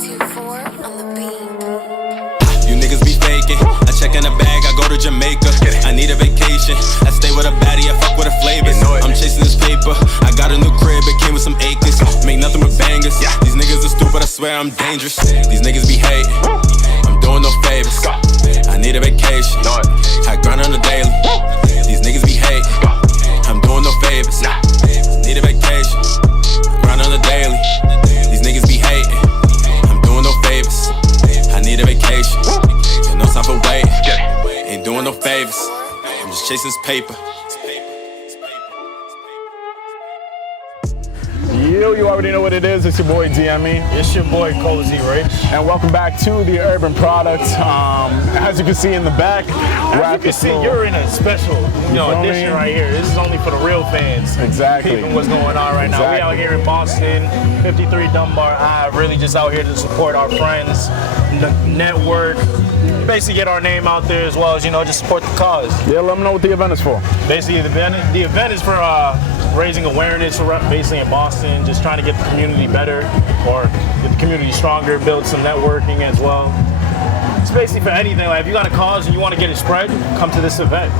2-4 on the beat. You niggas be faking. I check in the bag, I go to Jamaica. I need a vacation. I stay with a baddie, I fuck with the flavors. I'm chasing this paper. I got a new crib, it came with some acres. Make nothing with bangers. These niggas are stupid, I swear I'm dangerous. These niggas be hating. I'm doing no favors. I need a vacation. I grind on the daily. These niggas be hating. I'm doing no favors. Need a vacation. I grind on the daily. These niggas be hating. I'm doing no favors. I need a vacation. Got no time for waiting. Ain't doing no favors. I'm just chasing this paper. Yo, you already know what it is. It's your boy DME. It's your boy Cozy Rich. And welcome back to the Urban Product. As you can see in the back, as you can see, you're in a special edition right here. This is only for the real fans. Exactly. Keeping what's going on right now. We out here in Boston, 53 Dunbar Ave, really just out here to support our friends, network, basically get our name out there as well as, just support the cause. Yeah, let them know what the event is for. Basically, the event is for raising awareness basically in Boston, just trying to get the community better or get the community stronger, build some networking as well. It's basically for anything. Like if you got a cause and you want to get it spread, come to this event.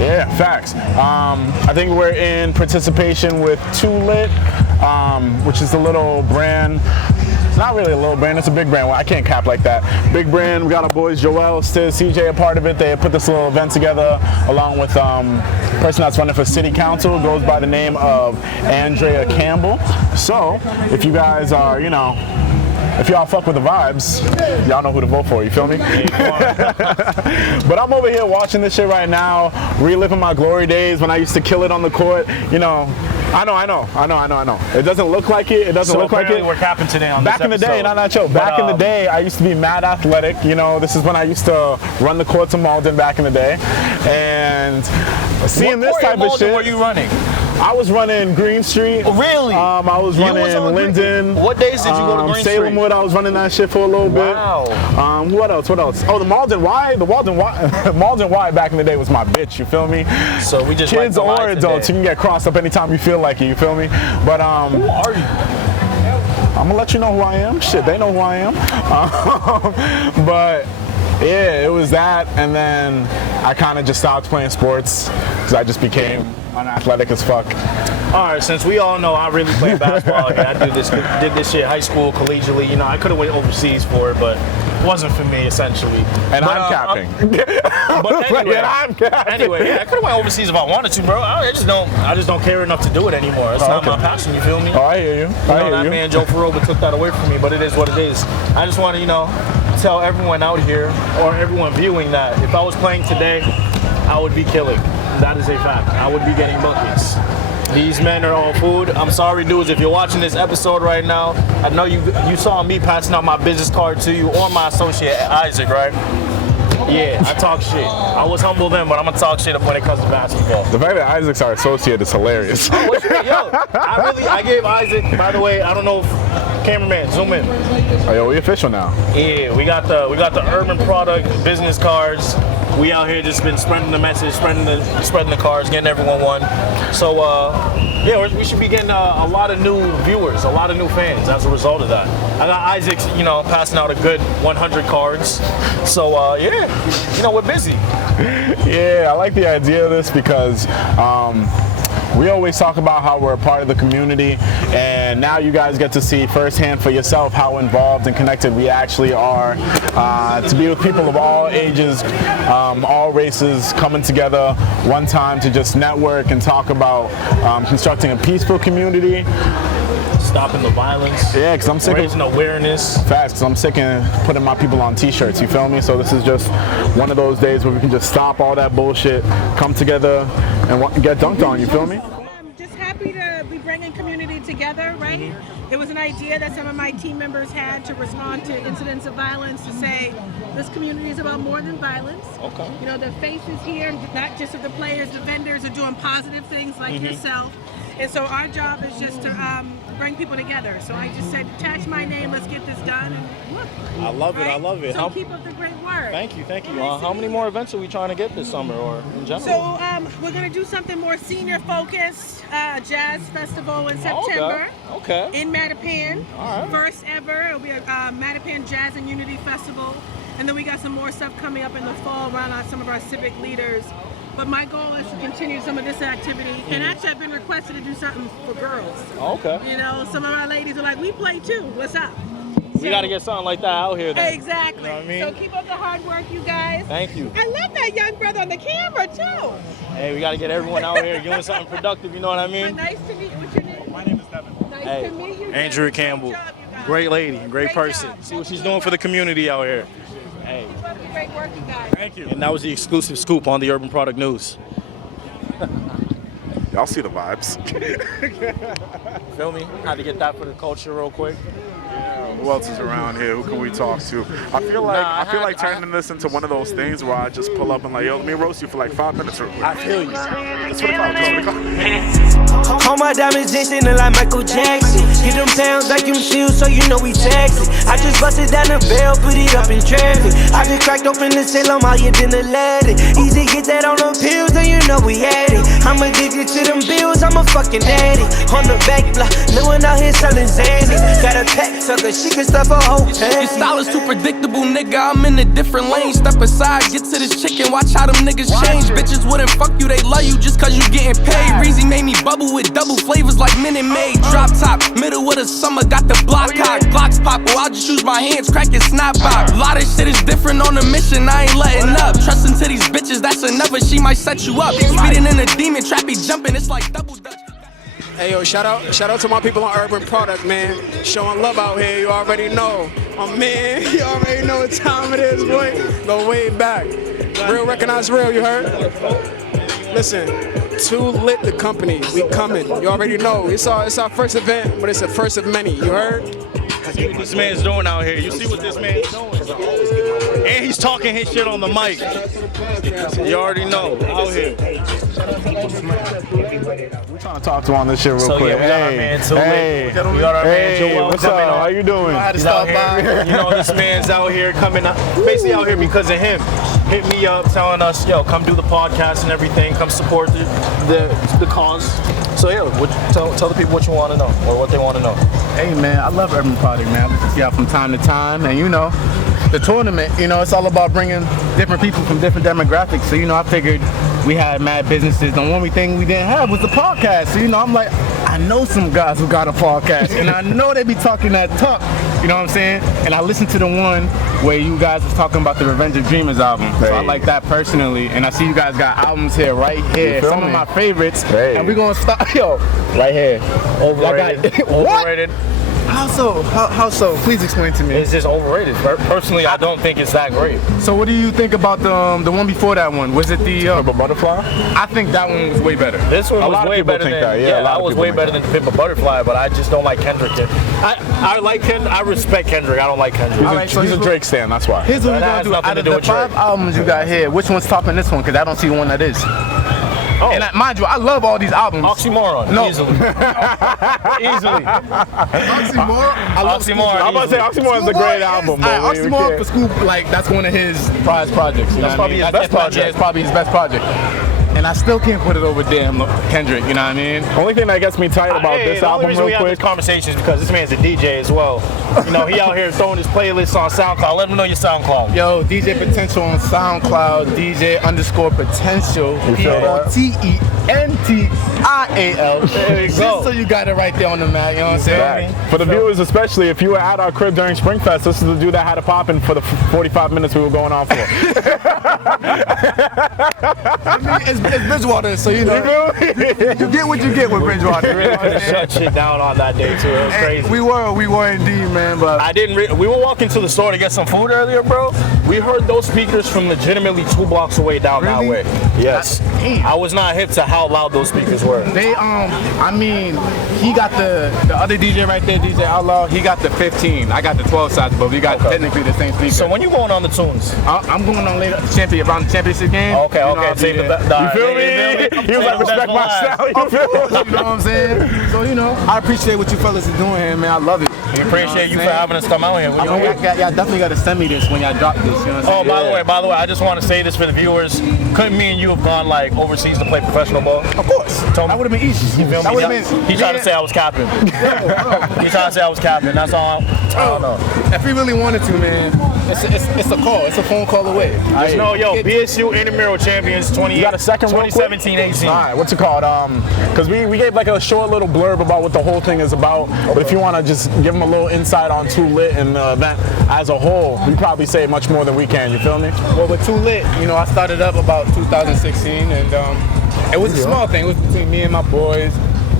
Yeah, facts. I think we're in participation with Too Lit, which is a little brand. It's not really a little brand, it's a big brand. Well, I can't cap like that. Big brand, we got our boys Joel, Stiz, CJ a part of it. They put this little event together along with a person that's running for city council, goes by the name of Andrea Campbell. So, if you guys are, if y'all fuck with the vibes, y'all know who to vote for, you feel me? But I'm over here watching this shit right now, reliving my glory days when I used to kill it on the court, I know. It doesn't look like it. It doesn't look like it. We're capping today on back this in the day, Back in the day, I used to be mad athletic. This is when I used to run the courts of Malden back in the day. And seeing this type of shit. What were you running? I was running Green Street. Oh, really? I was running Linden. What days did you go to Green Street? Salemwood, I was running that shit for a little bit. Wow. What else? Oh, the Malden Y. The Malden Y back in the day was my bitch, you feel me? So we just kids or adults, you can get crossed up anytime you feel like it, you feel me? But who are you? I'm gonna let you know who I am. Shit, they know who I am. But yeah, it was that, and then I kind of just stopped playing sports because I just became unathletic as fuck. All right, since we all know I really play basketball, I did this shit high school, collegially. I could have went overseas for it, but it wasn't for me essentially. And I'm capping. But anyway, yeah, I could have went overseas if I wanted to, bro. I just don't care enough to do it anymore. It's not my passion. You feel me? Oh, I hear you. That man Joe Ferroba took that away from me, but it is what it is. I just want to, tell everyone out here or everyone viewing that if I was playing today, I would be killing. That is a fact. I would be getting buckets. These men are all food. I'm sorry, dudes, if you're watching this episode right now. I know you saw me passing out my business card to you or my associate Isaac, right? Yeah, I talk shit. I was humble then, but I'm gonna talk shit when it comes to basketball. The fact that Isaac's our associate is hilarious. I gave Isaac, by the way, I don't know if cameraman, zoom in. Oh, yo, we official now. Yeah, we got the Urban Product business cards. We out here just been spreading the message, spreading the cards, getting everyone one. So we should be getting a lot of new viewers, a lot of new fans as a result of that. I got Isaac, passing out a good 100 cards. So we're busy. Yeah, I like the idea of this because we always talk about how we're a part of the community, and now you guys get to see firsthand for yourself how involved and connected we actually are. To be with people of all ages, all races coming together one time to just network and talk about constructing a peaceful community. Stopping the violence. Yeah, because I'm sick raising awareness. Fast, because I'm sick of putting my people on t-shirts, you feel me? So this is just one of those days where we can just stop all that bullshit, come together, and get dunked on, you feel me? I'm just happy to be bringing community together, right? It was an idea that some of my team members had to respond to incidents of violence, to say this community is about more than violence. Okay. The faces here, not just of the players, the vendors are doing positive things like yourself. And so our job is just to bring people together. So I just said, attach my name, let's get this done. And look. I love it. Right? I love it. So keep up the great work. Thank you. How many more events are we trying to get this summer or in general? So we're going to do something more senior focused, jazz festival in September. Okay. In Mattapan. All right. First ever. It'll be a Mattapan Jazz and Unity Festival. And then we got some more stuff coming up in the fall around some of our civic leaders. But my goal is to continue some of this activity. And actually, I've been requested to do something for girls. Okay. You know, some of our ladies are like, we play too. What's up? We got to get something like that out here then. Exactly. You know what I mean? So keep up the hard work, you guys. Thank you. I love that young brother on the camera, too. Hey, we got to get everyone out here doing something productive, you know what I mean? Nice to meet you. What's your name? My name is Devin. Nice to meet you. Andrea Great Campbell. job, you guys. Great lady, great person. job. See what she's doing for the community out here. Hey. Keep up the great work, you guys. Thank you. And that was the exclusive scoop on the Urban Product News. Y'all see the vibes. Feel me? Had to get that for the culture real quick. Who else is around here? Who can we talk to? I feel like turning this into one of those things where I just pull up and like, yo, let me roast you for like 5 minutes real quick. I feel you. That's what it's called. All my diamonds dancing like Michael Jackson. Hit them pounds vacuum sealed, so you know we taxing. I just busted down the bell, put it up in traffic. I just cracked open the Salem, all you didn't let it. Easy get that on the pills, then you know we had it. I'm addicted to them bills, I'm a fucking daddy. On the back block, living out here selling Zanny. Got a pet sucker, she can stuff a whole Your style is too predictable, nigga. I'm in a different lane. Step aside, get to this chicken, watch how them niggas change. Bitches wouldn't fuck you, they love you just cause you getting paid. Reezy made me bubble with double flavors like Minute Maid. Drop top, middle of the summer, got the block hot. Glocks pop, well, I'll just use my hands, crack it, snap pop. Lot of shit is different on the mission, I ain't letting up. Trusting to these bitches, that's a never, she might set you up. Speeding in a demon, trappy jumping, it's like double dutch. Hey yo, shout out to my people on Urban Product, man. Showing love out here, you already know. Oh man, you already know what time it is, boy. Go way back. Real recognize real, you heard? Listen, Too Lit the company, we coming. You already know. It's our first event, but it's the first of many, you heard? See what this man's doing out here. You see what this man's doing. And he's talking his shit on the mic. You already know. Out here. We're trying to talk to on this shit real quick. Yeah, we got our man Too Lit. We got our man Joel. What's up? How you doing? He's out here. You know, this man's out here coming up, basically out here because of him. Hit me up telling us, yo, come do the podcast and everything. Come support the cause. So yeah, tell the people what you want to know or what they want to know. Hey man, I love Urban Product, man. We see y'all from time to time, and you know, the tournament, you know, it's all about bringing different people from different demographics. So you know, I figured we had mad businesses. The only thing we didn't have was the podcast. So you know, I'm like, I know some guys who got a podcast, and I know they be talking that talk. You know what I'm saying? And I listened to the one where you guys was talking about the Revenge of Dreamers album. So I like that personally. And I see you guys got albums here, right here. Some of my favorites. And we're gonna start, yo, right here. Overrated. What? How so? How so? Please explain to me. It's just overrated. Personally, I don't think it's that great. So what do you think about the one before that one? Was it the Pimp a Butterfly? I think that one was way better. This one was way better than that was way better than Pimp a Butterfly, but I just don't like Kendrick. I like Kendrick. I respect Kendrick. I don't like Kendrick. He's a Drake stan. That's why. Here's what we're gonna do. Out of the 5 albums you got here, which one's topping this one? Because I don't see one that is. Oh. And mind you, I love all these albums. Oxymoron. No. Easily. Easily. Oxymoron? I love Oxymoron. I'm about to say Oxymoron is a great album. Oxymoron for Scoop, like, that's one of his prize projects. That's probably his best project. Yeah, it's probably his best project. And I still can't put it over damn Kendrick, you know what I mean? Only thing that gets me tight about this album real we have this conversation is because this man's a DJ as well. You know, he out here throwing his playlists on SoundCloud. Let him know your SoundCloud. Yo, DJ Potential on SoundCloud, DJ_Potential, POTENTIAL. There you go. Just so you got it right there on the mat, you know what I'm saying? For the viewers especially, if you were at our crib during Springfest, this is the dude that had it popping for the 45 minutes we were going on for. I mean, it's Bridgewater, so you know, you get what you get with Bridgewater. You know shut shit down on that day too. It was crazy. We were indeed, man. But I didn't. We were walking to the store to get some food earlier, bro. We heard those speakers from legitimately 2 blocks away down that way. Yes. I was not hip to how loud those speakers were. They I mean, he got the other DJ right there, DJ Outlaw. He got the 15. I got the 12 size, but we got technically the same speaker. So when you going on the tunes? I'm going on later around the championship game. mean? Okay, You know, okay. I'll be Save the there. best. You feel me? He was like, respect my style. You feel me? You know what I'm saying? So, you know, I appreciate what you fellas are doing here, man. I love it. We appreciate you for having us come out here. I mean, y'all definitely got to send me this when y'all drop this. You know what I'm saying? Oh, by the way, I just want to say this for the viewers. Couldn't me and you have gone like overseas to play professional ball? Of course. That would have been easy. You feel me? That would have been. He tried to say I was capping. He tried to say I was capping. That's all. I don't know. If we really wanted to, man, it's a call. It's a phone call away. Just know, BSU intramural champions 20. You got a second real quick? 2017-18. All right, what's it called? Because we gave like a short little blurb about what the whole thing is about. But if you want to just give them a little insight on Too Lit and the event as a whole, we probably say much more than we can. You feel me? Well, with Too Lit, you know, I started up about 2016, and it was a small thing. It was between me and my boys,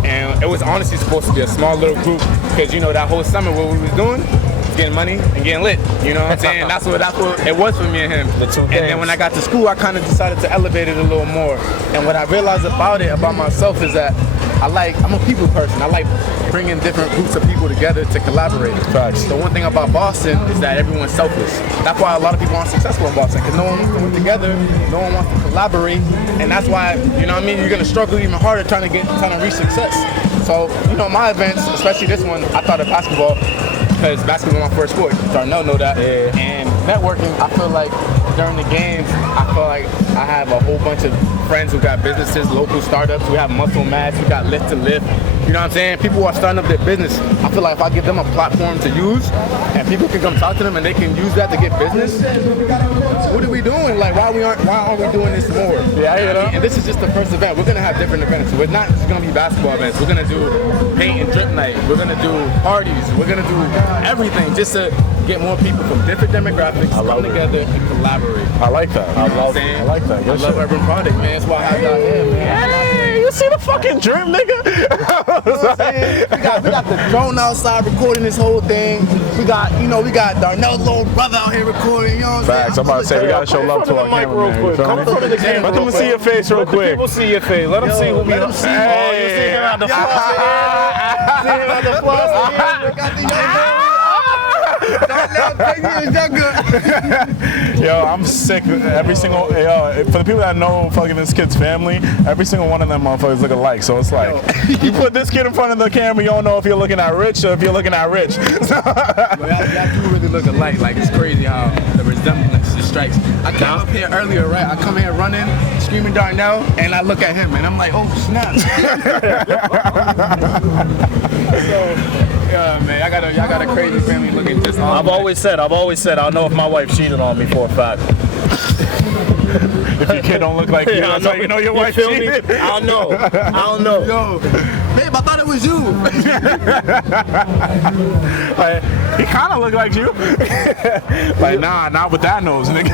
and it was honestly supposed to be a small little group because, you know, that whole summer what we was doing, getting money and getting lit. You know what I'm saying? That's what it was for me and him. And then when I got to school, I kind of decided to elevate it a little more. And what I realized about myself is that I'm a people person. I like bringing different groups of people together to collaborate. Facts. The one thing about Boston is that everyone's selfless. That's why a lot of people aren't successful in Boston, because no one wants to work together, no one wants to collaborate, and that's why, you know what I mean, you're gonna struggle even harder trying to reach success. So, you know, my events, especially this one, I thought of basketball, because basketball is my first sport. Darnell know that. Yeah. And networking, I feel like during the games, I feel like I have a whole bunch of friends who got businesses, local startups. We have Muscle Mass, we got Lift to Lift. You know what I'm saying? People who are starting up their business. I feel like if I give them a platform to use, and people can come talk to them and they can use that to get business, what are we doing? Like, why aren't we doing this more? Yeah, you know. And this is just the first event. We're gonna have different events. We're not just gonna be basketball events. We're gonna do paint and drip night. We're gonna do parties. We're gonna do everything just to get more people from different demographics to come together and collaborate. I like that. I like that. I love Urban Product, man. That's why I have y'all here, man. Hey, you see the fucking drip, nigga? You know what I'm saying? We got the drone outside recording this whole thing. We got Darnell's little brother out here recording. You know what I'm saying? Facts. I'm about to say we gotta show love to our cameraman. You feel me? Let them see your face real quick. People see your face. Let them see who we are. Oh, you see him on the floor. See him on the floor. Yo, I'm sick. Every single for the people that know fucking this kid's family, every single one of them motherfuckers look alike. So it's like you put this kid in front of the camera, you don't know if you're looking at Rich or if you're looking at Rich. Y'all do really look alike. Like, it's crazy how the resemblance just strikes. I came up here earlier, right? I come here running, screaming Darnell, and I look at him and I'm like, oh snap. Yeah, man, y'all got a crazy family looking just I've always said, I know if my wife cheated on me for a fact. If your kid don't look like you, that's how you know your wife cheated. I don't know. Yo, babe, I thought it was you. Like, he kind of look like you. Like, nah, not with that nose, nigga.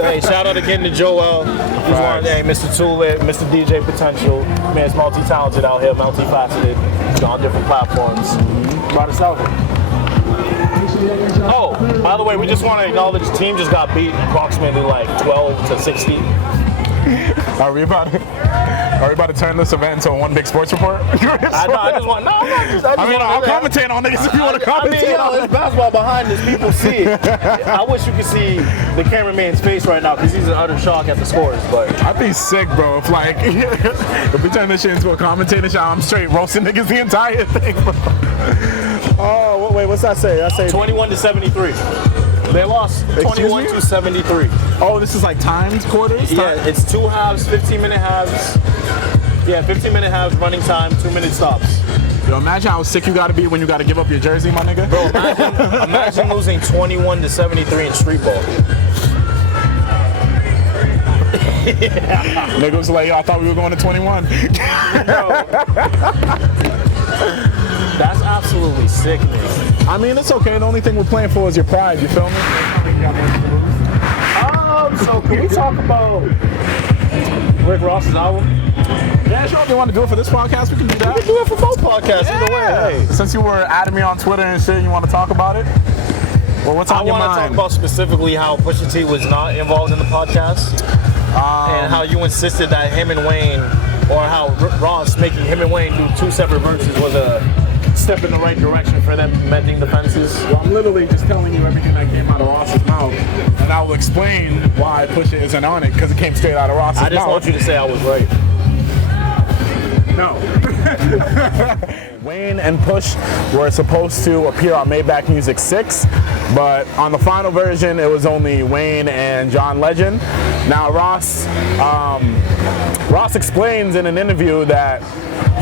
Hey, shout out again to Joel. He's one of them, Mr. Too Lit, Mr. DJ Potential. Man's multi-talented out here, multifaceted. He's on different platforms. Brought us out here. Oh, by the way, we just want to acknowledge the team just got beat approximately like 12-60. Are we about to turn this event into a one big sports report? I just want. No, I'll commentate on this if you want to commentate. There's basketball behind this. People see it. I wish you could see the cameraman's face right now because he's in utter shock at the scores. But I'd be sick, bro. If like if we turn this shit into a commentator show, I'm straight roasting niggas the entire thing, bro. Oh, wait, what's that say? I say 21-73. They lost 21-73. Oh, this is like timed quarters? Yeah, it's 2 halves, 15-minute halves. Yeah, 15-minute halves, running time, 2-minute stops. Yo, imagine how sick you gotta be when you gotta give up your jersey, my nigga. Bro, imagine losing 21-73 in street ball. Nigga was like, yo, I thought we were going to 21. That's absolutely sickening. I mean, it's okay. The only thing we're playing for is your pride, you feel me? So can we talk about Rick Ross's album? Yeah, sure. If you want to do it for this podcast, we can do that. We can do it for both podcasts, either way. Hey, since you were adding me on Twitter and shit, and you want to talk about it? Well, what's on your mind? I want to talk about specifically how Pusha T was not involved in the podcast. And how you insisted that him and Wayne, or how Ross making him and Wayne do 2 separate verses was a step in the right direction for them mending the fences? Well, I'm literally just telling you everything that came out of Ross's mouth, and I will explain why Pusha isn't on it, because it came straight out of Ross's mouth. I just want you to say I was right. No. Wayne and Push were supposed to appear on Maybach Music 6, but on the final version, it was only Wayne and John Legend. Now, Ross explains in an interview that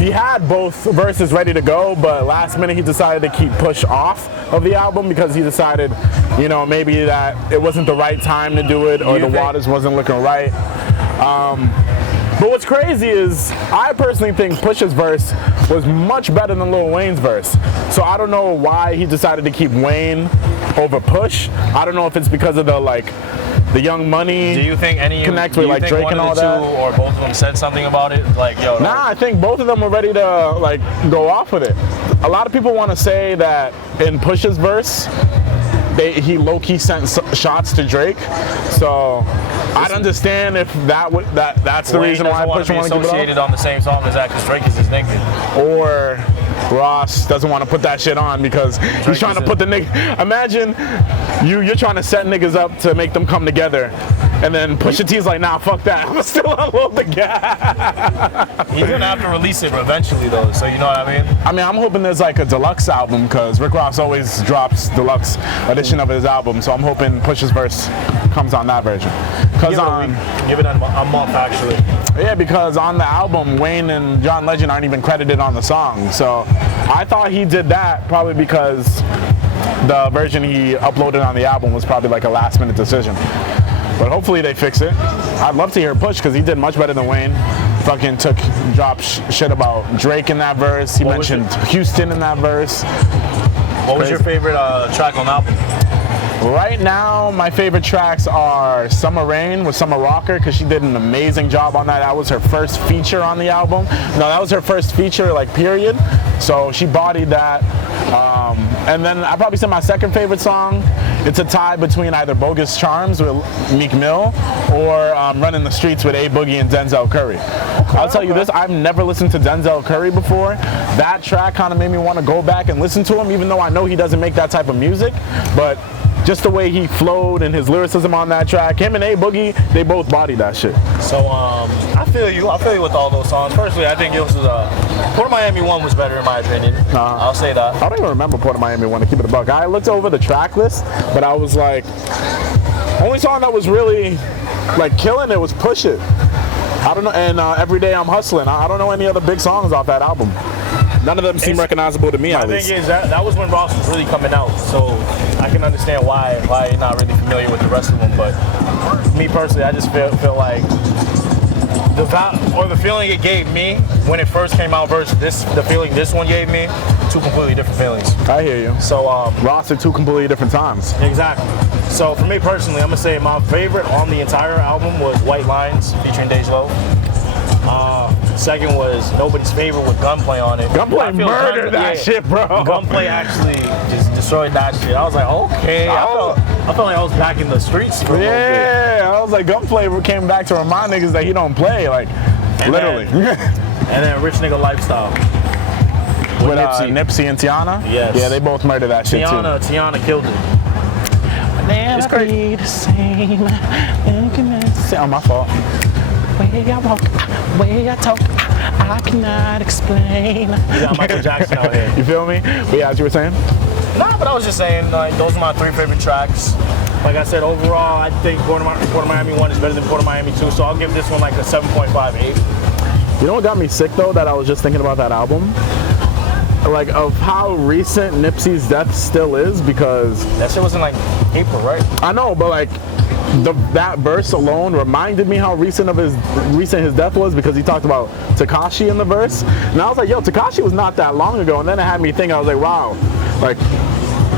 he had both verses ready to go, but last minute he decided to keep Push off of the album because he decided, you know, maybe that it wasn't the right time to do it, or the waters wasn't looking right. But what's crazy is I personally think Push's verse was much better than Lil Wayne's verse. So I don't know why he decided to keep Wayne over Push. I don't know if it's because of the Young Money. Do you think any connect with like Drake and all that? Or both of them said something about it? Like, yo. Nah, I think both of them were ready to like go off with it. A lot of people want to say that in Push's verse, he low-key sent shots to Drake. So I'd understand if that's the reason why Push wanted to keep it associated on the same song as that because Drake is his nigga. Or Ross doesn't want to put that shit on because he's trying to put the nigga. Imagine you're trying to set niggas up to make them come together, and then Pusha T's like, nah, fuck that. I'm still unload the gas. He's gonna have to release it eventually though, so you know what I mean? I mean, I'm hoping there's like a deluxe album because Rick Ross always drops deluxe edition of his album, so I'm hoping Push's verse comes on that version. Give it a month actually. Yeah, because on the album, Wayne and John Legend aren't even credited on the song. So I thought he did that probably because the version he uploaded on the album was probably like a last minute decision. But hopefully they fix it. I'd love to hear Push because he did much better than Wayne. Fucking dropped shit about Drake in that verse. He mentioned Houston in that verse. What was your favorite track on the album? Right now, my favorite tracks are Summer Rain with Summer Walker because she did an amazing job on that. That was her first feature on the album. No, that was her first feature, like, period. So she bodied that. And then I'd probably say my second favorite song, it's a tie between either Bogus Charms with Meek Mill or Running the Streets with A Boogie and Denzel Curry. I'll tell you this, I've never listened to Denzel Curry before. That track kind of made me want to go back and listen to him, even though I know he doesn't make that type of music. But just the way he flowed and his lyricism on that track, him and A Boogie, they both bodied that shit. So I feel you with all those songs. Personally, I think it was Port of Miami 1 was better in my opinion. I'll say that. I don't even remember Port of Miami 1 to keep it a buck. I looked over the track list, but I was like, only song that was really like killing it was Push It. I don't know, and Every Day I'm Hustling. I don't know any other big songs off that album. None of them seem recognizable to me, at least. My thing is that was when Ross was really coming out, so I can understand why you're not really familiar with the rest of them. But me personally, I just feel like the feeling it gave me when it first came out versus the feeling this one gave me, two completely different feelings. I hear you. So Ross at two completely different times. Exactly. So for me personally, I'm gonna say my favorite on the entire album was White Lines featuring Dej Loaf. Second was Nobody's Favorite with Gunplay on it. Gunplay murdered that shit, bro. Gunplay actually just destroyed that shit. I was like, okay. I felt like I was back in the streets for a little bit. I was like, Gunplay came back to remind niggas that he don't play, like, literally. And then Rich Nigga Lifestyle. With Nipsey and Tiana? Yes. Yeah, they both murdered that shit too. Tiana killed it. It's crazy. The same. Oh, my fault. Way I walk, way I talk, I cannot explain. You got Michael Jackson out here. You feel me? But yeah, as you were saying? Nah, but I was just saying, like, those are my three favorite tracks. Like I said, overall, I think Port of Miami 1 is better than Port of Miami 2, so I'll give this one like a 7.58. You know what got me sick, though, that I was just thinking about that album? Like, of how recent Nipsey's death still is, because... That shit was in, like, April, right? I know, but, like... that verse alone reminded me how recent his death was because he talked about Tekashi in the verse. And I was like, yo, Tekashi was not that long ago. And then it had me think, I was like, wow, like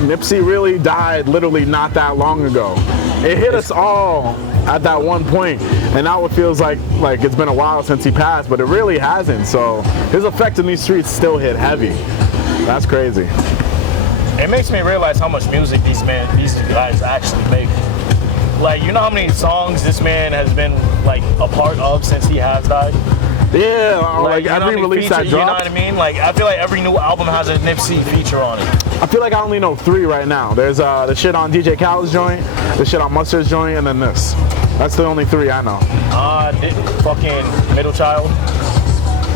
Nipsey really died literally not that long ago. It hit us all at that one point, and now it feels like it's been a while since he passed, but it really hasn't. So his effect in these streets still hit heavy. That's crazy. It makes me realize how much music these guys actually make. Like, you know how many songs this man has been like a part of since he has died? Yeah, like you know every how many release that features, you know dropped. what I mean? Like I feel like every new album has a Nipsey feature on it. I feel like I only know 3 right now. There's the shit on DJ Khaled's joint, the shit on Mustard's joint, and then this. That's the only 3 I know. Fucking Middle Child.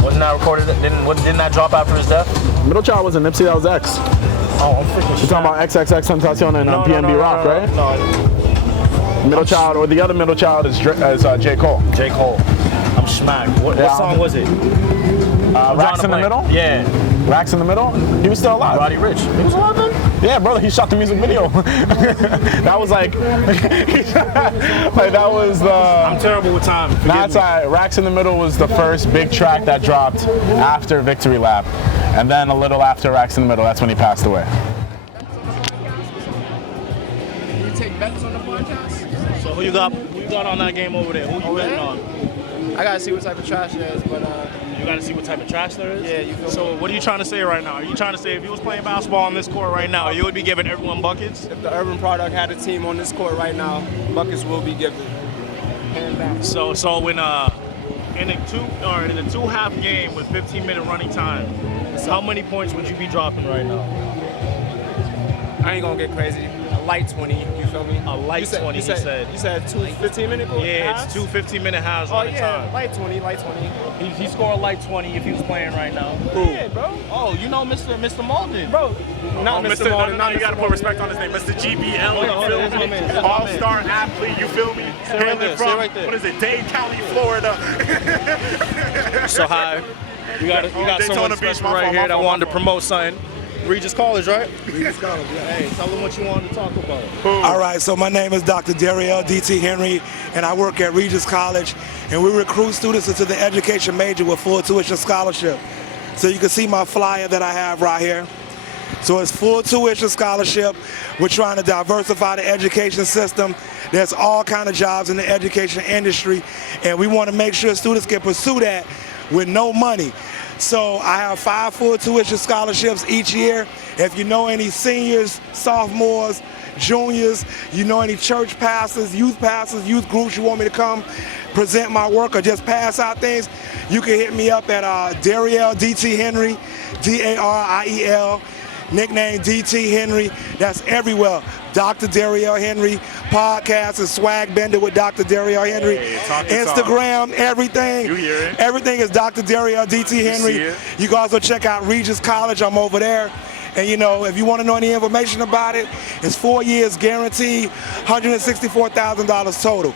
Wasn't that recorded? Didn't that drop after his death? Middle Child wasn't Nipsey, that was X. Oh, I'm freaking You're talking about XXX Tentacion and PNB Rock, right? No. Middle Child, or the other Middle Child is J. Cole. J. Cole. I'm smacked. What song was it? Racks in the Middle? Yeah. Racks in the Middle? He was still alive. Roddy Ricch. He was alive then? Yeah, brother, he shot the music video. That was like that was the... I'm terrible with time. That's right. Racks in the Middle was the first big track that dropped after Victory Lap. And then a little after Racks in the Middle, that's when he passed away. You take bets on the podcast? So who you got on that game over there? Who you betting on? I gotta see what type of trash there is, but you gotta see what type of trash there is? Yeah, you feel So what are you trying to say right now? Are you trying to say if you was playing basketball on this court right now, you would be giving everyone buckets? if the Urban Product had a team on this court right now, buckets will be given. Hands down. So when in a 2-half game with 15-minute running time, how many points would you be dropping right now? I ain't gonna get crazy. A light 20, you feel me? A light 20, he said. You said 2 15-minute halves? Yeah, it's 2 15-minute halves Oh on the yeah, time. light 20. He scored like 20 if he was playing right now. Yeah, bro. Oh, you know Mr. Malden. Bro, not Mr. Malden. No, you gotta put respect on his name. Mr. GBL, you feel me? All-star athlete, you feel me? Hailing from, what is it, Dade County, Florida. So hi. You got Daytona someone Beach, special my right fault, here my that fault, wanted my to promote something. Regis College, right? Regis College, yeah. Hey, tell them what you wanted to talk about. All right, so my name is Dr. Dariel D.T. Henry, and I work at Regis College, and we recruit students into the education major with full tuition scholarship. So you can see my flyer that I have right here. So it's full tuition scholarship. We're trying to diversify the education system. There's all kind of jobs in the education industry, and we want to make sure students can pursue that with no money. So I have 5 full tuition scholarships each year. If you know any seniors, sophomores, juniors, you know any church pastors, youth groups you want me to come present my work or just pass out things, you can hit me up at Dariel D.T. Henry, D-A-R-I-E-L, nickname D.T. Henry. That's everywhere. Dr. Dariel Henry, podcast and swag bender with Dr. Dariel Henry. Hey, Instagram, everything. You hear it. Everything is Dr. Dariel D.T. Henry. You can also check out Regis College. I'm over there. And you know, if you want to know any information about it, it's 4 years guaranteed, $164,000 total.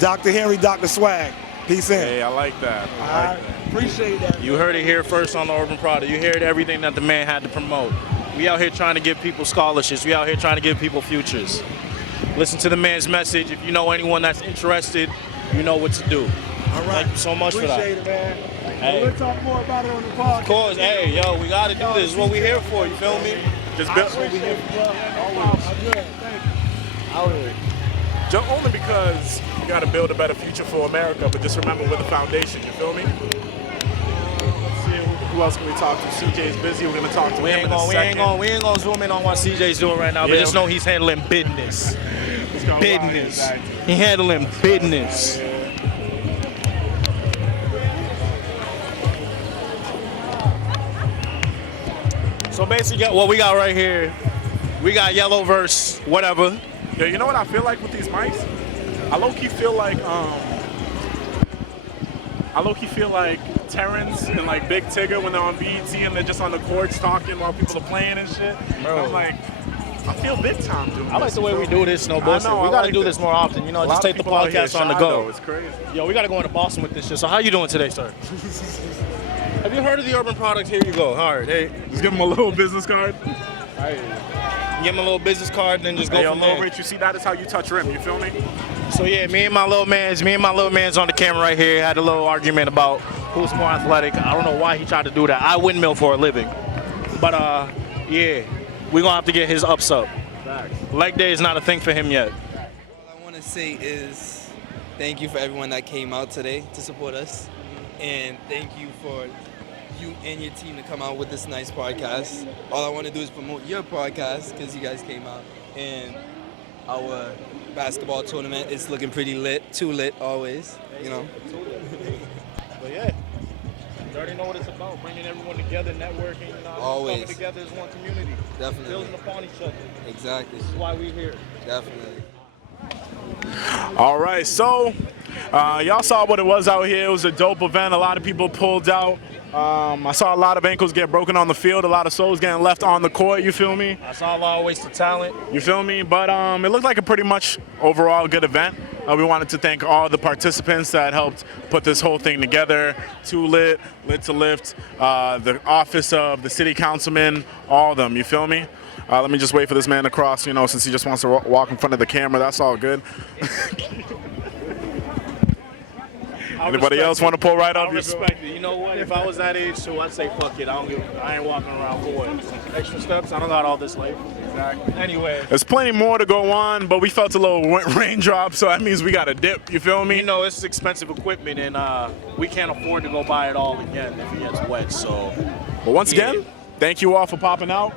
Dr. Henry, Dr. Swag. Peace in. Hey, I like that. I appreciate that. You heard it here first on the Urban Product. You heard everything that the man had to promote. We out here trying to give people scholarships. We out here trying to give people futures. Listen to the man's message. If you know anyone that's interested, you know what to do. All right. Thank you so much Appreciate for that. it, man. Hey. We'll talk more about it on the podcast. Of course, hey, yo, we gotta do this. This is what we here for, you feel me? Just build. Only because you got to build a better future for America, but just remember we're the foundation, you feel me? Let's see who else can we talk to. CJ's busy, we're going to talk to him in a second. We ain't gonna zoom in on what CJ's doing right now, but just know he's handling business. Business. He handling business. So basically, what we got right here, we got yellow verse, whatever. Yeah, you know what I feel like with these mics? I low-key feel like Terrence and like Big Tigger when they're on BET and they're just on the courts talking while people are playing and shit. Bro. I'm like, I feel big time doing this. I like the way we do this, no bullshit. We gotta do this more often, you know, just take the podcast on the go. It's crazy. Yo, we gotta go into Boston with this shit. So how you doing today, sir? Have you heard of the Urban Product? Here you go. All right, hey. Just give him a little business card. Give him a little business card and then just go from there. Rich, you see that is how you touch rim, you feel me? So yeah, me and my little man's on the camera right here had a little argument about who's more athletic. I don't know why he tried to do that. I windmill for a living. But yeah, we're gonna have to get his ups up. Leg day is not a thing for him yet. All I wanna say is thank you for everyone that came out today to support us. And thank you for you and your team to come out with this nice podcast. All I want to do is promote your podcast because you guys came out. And our basketball tournament is looking pretty lit, too lit always, you know. But yeah, You already know what it's about, bringing everyone together, networking, Always. coming together as one community. Definitely. Building upon each other. Exactly. This is why we're here. Definitely. All right, so y'all saw what it was out here. It was a dope event. A lot of people pulled out. I saw a lot of ankles get broken on the field, a lot of souls getting left on the court, you feel me? I saw a lot of wasted talent. You feel me? But it looked like a pretty much overall good event. We wanted to thank all the participants that helped put this whole thing together. Too Lit, Lit to Lift, the office of the city councilman, all of them, you feel me? Let me just wait for this man to cross, you know, since he just wants to walk in front of the camera. That's all good. Anybody else want to pull right up? I respect it. You know what? If I was that age too, I'd say fuck it. I ain't walking around for what? Extra steps? I don't got all this life. Exactly. Anyway. There's plenty more to go on, but we felt a little raindrop, so that means we got to dip. You feel me? You know, it's expensive equipment, and we can't afford to go buy it all again if it gets wet. So. But once again, thank you all for popping out.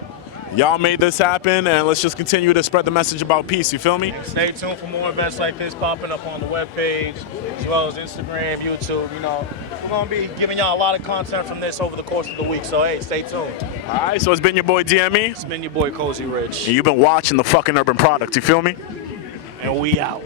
Y'all made this happen, and let's just continue to spread the message about peace, you feel me? Stay tuned for more events like this popping up on the webpage, as well as Instagram, YouTube. You know, we're going to be giving y'all a lot of content from this over the course of the week, so hey, stay tuned. All right, so it's been your boy DME. It's been your boy Cozy Rich. And you've been watching the fucking Urban Product, you feel me? And we out.